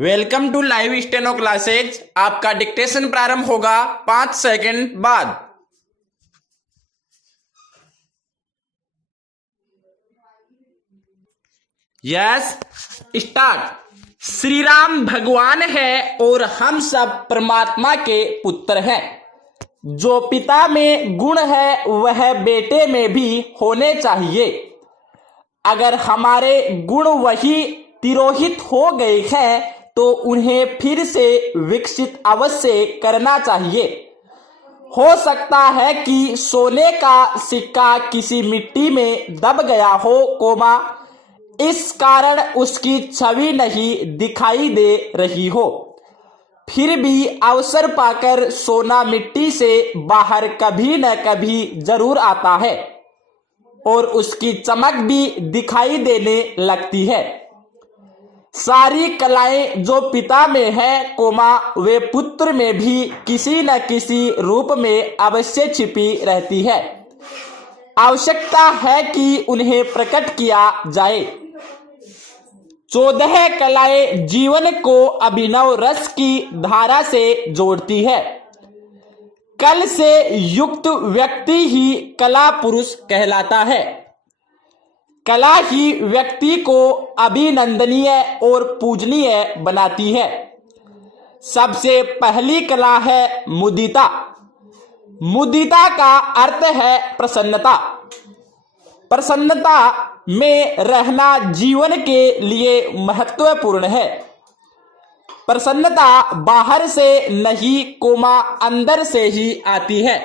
Welcome to live steno classes. आपका dictation प्रारंभ होगा 5 सेकंड बाद। Yes, start. श्री राम भगवान है और हम सब परमात्मा के पुत्र हैं। जो पिता में गुण है वह बेटे में भी होने चाहिए। अगर हमारे गुण वही तिरोहित हो गए हैं तो उन्हें फिर से विकसित अवश्य करना चाहिए। हो सकता है कि सोने का सिक्का किसी मिट्टी में दब गया हो, इस कारण उसकी छवि नहीं दिखाई दे रही हो। फिर भी अवसर पाकर सोना मिट्टी से बाहर कभी न कभी जरूर आता है और उसकी चमक भी दिखाई देने लगती है। सारी कलाएं जो पिता में है, वे पुत्र में भी किसी न किसी रूप में अवश्य छिपी रहती है। आवश्यकता है कि उन्हें प्रकट किया जाए। 14 कलाएं जीवन को अभिनव रस की धारा से जोड़ती है। कल से युक्त व्यक्ति ही कला पुरुष कहलाता है। कला ही व्यक्ति को अभिनंदनीय और पूजनीय बनाती है। सबसे पहली कला है मुदिता। मुदिता का अर्थ है प्रसन्नता। प्रसन्नता में रहना जीवन के लिए महत्वपूर्ण है। प्रसन्नता बाहर से नहीं, अंदर से ही आती है।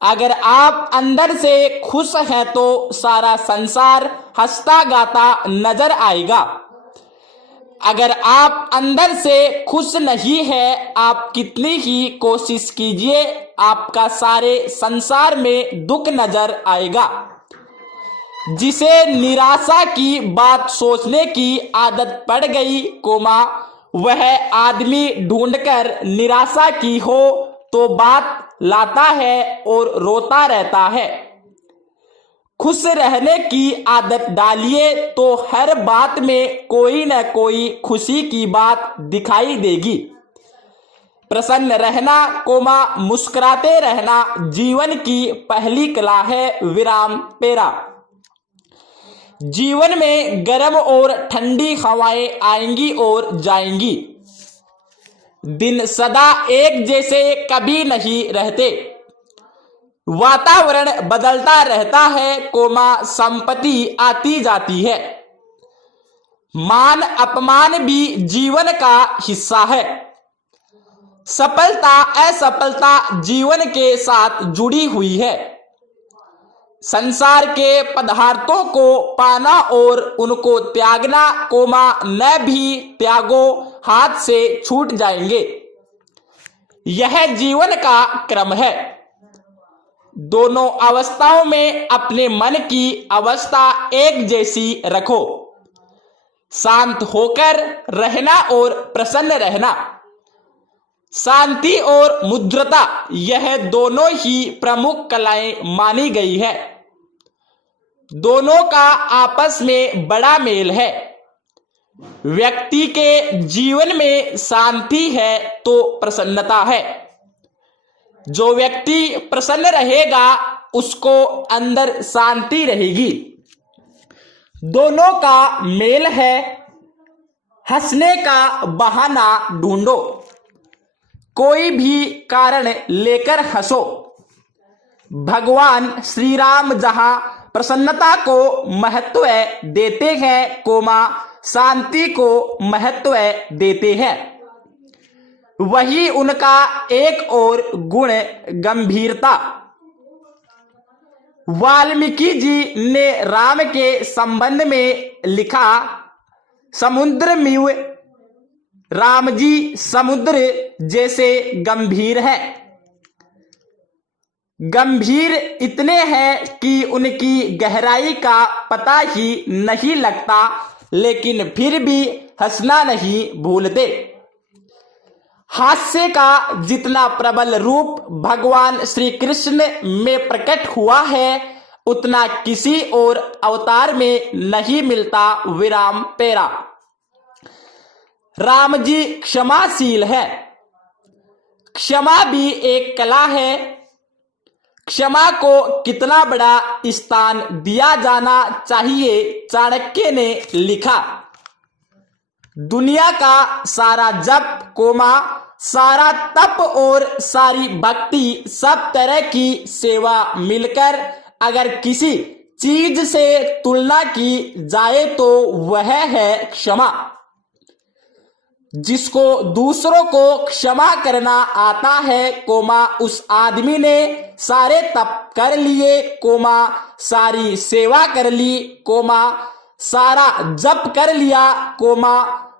अगर आप अंदर से खुश हैं तो सारा संसार हंसता गाता नजर आएगा। अगर आप अंदर से खुश नहीं हैं, आप कितनी ही कोशिश कीजिए, आपका सारे संसार में दुख नजर आएगा। जिसे निराशा की बात सोचने की आदत पड़ गई, वह आदमी ढूंढकर निराशा की हो तो बात लाता है और रोता रहता है। खुश रहने की आदत डालिए तो हर बात में कोई न कोई खुशी की बात दिखाई देगी। प्रसन्न रहना, मुस्कुराते रहना जीवन की पहली कला है। विराम पेरा। जीवन में गर्म और ठंडी हवाएं आएंगी और जाएंगी। दिन सदा एक जैसे कभी नहीं रहते। वातावरण बदलता रहता है, संपत्ति आती जाती है। मान अपमान भी जीवन का हिस्सा है। सफलता असफलता जीवन के साथ जुड़ी हुई है। संसार के पदार्थों को पाना और उनको त्यागना, न भी त्यागो हाथ से छूट जाएंगे। यह जीवन का क्रम है। दोनों अवस्थाओं में अपने मन की अवस्था एक जैसी रखो। शांत होकर रहना और प्रसन्न रहना। शांति और मुद्रता, यह दोनों ही प्रमुख कलाएं मानी गई है। दोनों का आपस में बड़ा मेल है। व्यक्ति के जीवन में शांति है तो प्रसन्नता है। जो व्यक्ति प्रसन्न रहेगा उसको अंदर शांति रहेगी। दोनों का मेल है। हंसने का बहाना ढूंढो। कोई भी कारण लेकर हंसो। भगवान श्री राम जहां प्रसन्नता को महत्व देते हैं, शांति को महत्व देते हैं, वही उनका एक और गुण गंभीरता। वाल्मीकि जी ने राम के संबंध में लिखा, समुद्र राम जी समुद्र जैसे गंभीर है। गंभीर इतने हैं कि उनकी गहराई का पता ही नहीं लगता, लेकिन फिर भी हंसना नहीं भूलते। हास्य का जितना प्रबल रूप भगवान श्री कृष्ण में प्रकट हुआ है, उतना किसी और अवतार में नहीं मिलता। विराम पेरा। राम जी क्षमाशील है। क्षमा भी एक कला है। क्षमा को कितना बड़ा स्थान दिया जाना चाहिए, चाणक्य ने लिखा। दुनिया का सारा जप, सारा तप और सारी भक्ति, सब तरह की सेवा मिलकर अगर किसी चीज से तुलना की जाए तो वह है क्षमा। जिसको दूसरों को क्षमा करना आता है, उस आदमी ने सारे तप कर लिए, सारी सेवा कर ली, सारा जप कर लिया,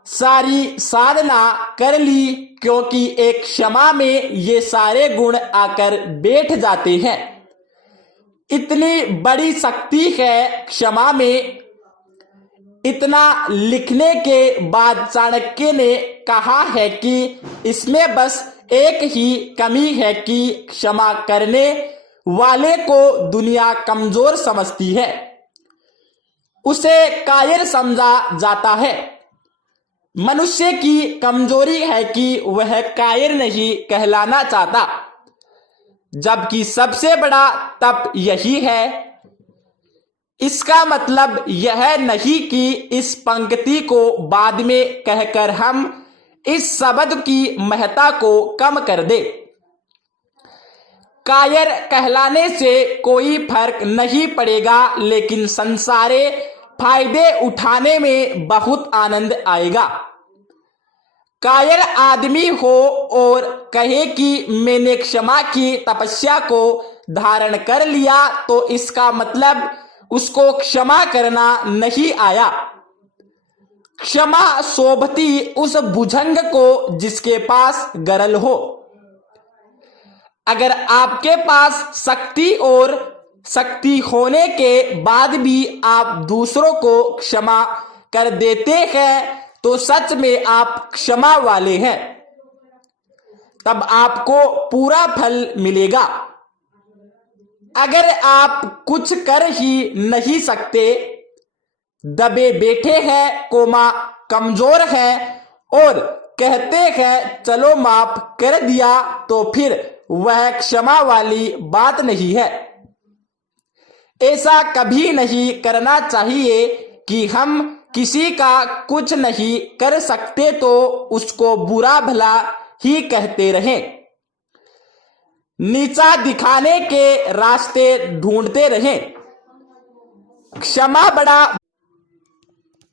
सारी साधना कर ली, क्योंकि एक क्षमा में ये सारे गुण आकर बैठ जाते हैं। इतनी बड़ी शक्ति है क्षमा में। इतना लिखने के बाद चाणक्य ने कहा है कि इसमें बस एक ही कमी है कि क्षमा करने वाले को दुनिया कमजोर समझती है, उसे कायर समझा जाता है। मनुष्य की कमजोरी है कि वह कायर नहीं कहलाना चाहता, जबकि सबसे बड़ा तप यही है। इसका मतलब यह नहीं कि इस पंक्ति को बाद में कहकर हम इस शब्द की महत्ता को कम कर दे। कायर कहलाने से कोई फर्क नहीं पड़ेगा, लेकिन संसारे फायदे उठाने में बहुत आनंद आएगा। कायर आदमी हो और कहे कि मैंने क्षमा की तपस्या को धारण कर लिया, तो इसका मतलब उसको क्षमा करना नहीं आया। क्षमा शोभती उस भुजंग को जिसके पास गरल हो। अगर आपके पास शक्ति और शक्ति होने के बाद भी आप दूसरों को क्षमा कर देते हैं, तो सच में आप क्षमा वाले हैं। तब आपको पूरा फल मिलेगा। अगर आप कुछ कर ही नहीं सकते, दबे बैठे हैं, कमजोर हैं और कहते हैं चलो माफ कर दिया, तो फिर वह क्षमा वाली बात नहीं है। ऐसा कभी नहीं करना चाहिए कि हम किसी का कुछ नहीं कर सकते तो उसको बुरा भला ही कहते रहें, नीचा दिखाने के रास्ते ढूंढते रहें। क्षमा बड़ा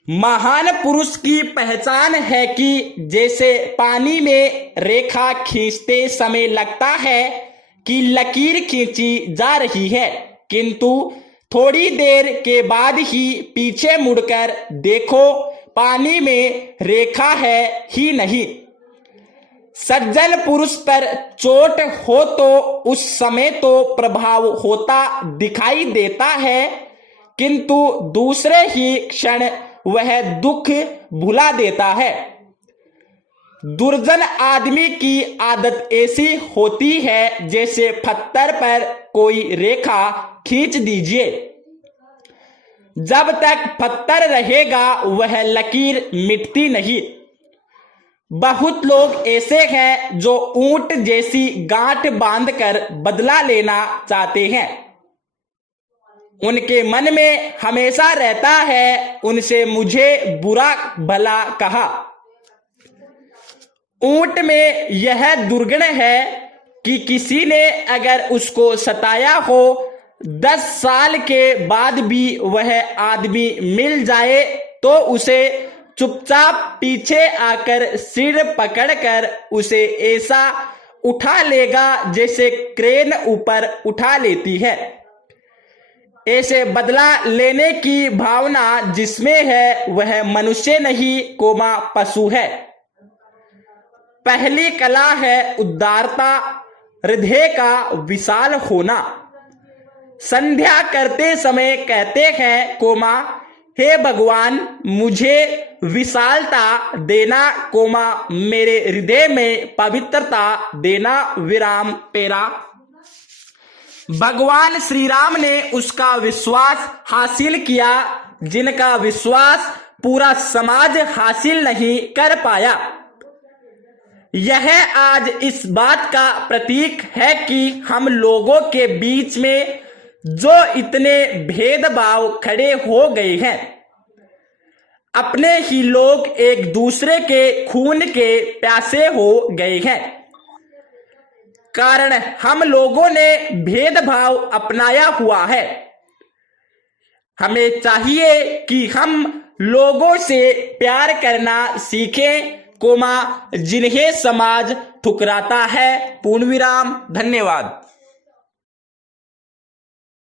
महान पुरुष की पहचान है कि जैसे पानी में रेखा खींचते समय लगता है कि लकीर खींची जा रही है, किंतु थोड़ी देर के बाद ही पीछे मुड़कर देखो पानी में रेखा है ही नहीं। सज्जन पुरुष पर चोट हो तो उस समय तो प्रभाव होता दिखाई देता है, किंतु दूसरे ही क्षण वह दुख भुला देता है। दुर्जन आदमी की आदत ऐसी होती है जैसे पत्थर पर कोई रेखा खींच दीजिए, जब तक पत्थर रहेगा वह लकीर मिटती नहीं। बहुत लोग ऐसे हैं जो ऊंट जैसी गांठ बांधकर बदला लेना चाहते हैं। उनके मन में हमेशा रहता है उनसे मुझे बुरा भला कहा। ऊंट में यह दुर्गुण है कि किसी ने अगर उसको सताया हो, 10 साल के बाद भी वह आदमी मिल जाए तो उसे चुपचाप पीछे आकर सिर पकड़कर उसे ऐसा उठा लेगा जैसे क्रेन ऊपर उठा लेती है। ऐसे बदला लेने की भावना जिसमें है वह मनुष्य नहीं पशु है। पहली कला है उदारता, हृदय का विशाल होना। संध्या करते समय कहते हैं हे भगवान मुझे विशालता देना, मेरे हृदय में पवित्रता देना, विराम पेरा। भगवान श्री राम ने उसका विश्वास हासिल किया जिनका विश्वास पूरा समाज हासिल नहीं कर पाया। यह आज इस बात का प्रतीक है कि हम लोगों के बीच में जो इतने भेदभाव खड़े हो गए हैं, अपने ही लोग एक दूसरे के खून के प्यासे हो गए हैं। कारण हम लोगों ने भेदभाव अपनाया हुआ है। हमें चाहिए कि हम लोगों से प्यार करना सीखें, जिन्हें समाज ठुकराता है। पूर्ण विराम। धन्यवाद।